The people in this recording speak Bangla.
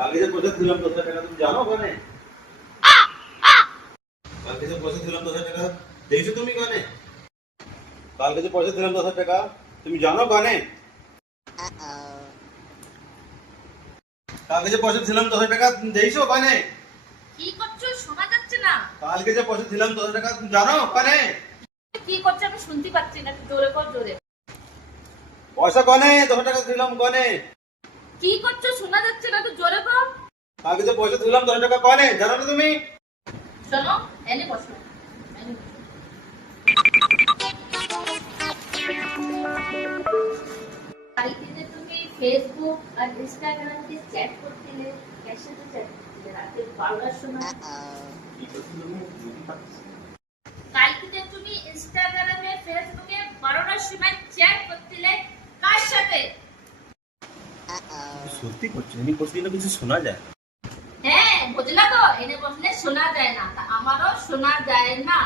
কালকে যে পয়সা দিলাম 10,000 টাকা তুমি জানো কোনে? কালকে যে পয়সা দিলাম 10,000 টাকা দেখছো তুমি কোনে? কালকে যে পয়সা দিলাম 10,000 টাকা তুমি জানো কোনে? কালকে যে পয়সা দিলাম 10,000 টাকা তুমি দেখছো কোনে? কি করছো শোনা যাচ্ছে না? কালকে যে পয়সা দিলাম 10,000 টাকা তুমি জানো কোনে? কি করছো আমি শুনতে পাচ্ছি না, একটু জোরে কর জোরে। পয়সা কোনে? 10,000 টাকা দিলাম কোনে? কি করছো শোনা যাচ্ছে না, একটু জোরে কর। কালকে যে পয়সা দিলাম 10,000 টাকা কোনে? জানো না তুমি? শোনো, এনে বসো, এনে বসো। কালকে যে তুমি ফেসবুক আর ইনস্টাগ্রামে চ্যাট করছিলে, কার সাথে চ্যাট করছিলে রাতে 12টার সময়? কালকে যে তুমি ইনস্টাগ্রামে ফেসবুকে 12টার সময় চ্যাট করছিলে, কার সাথে? সত্যি করছো? এমনি করছি না কিছু শোনা যায়? হ্যাঁ বুঝলা তো, এনে বসলে শোনা যায় না, তা আমারও শোনা যায় না।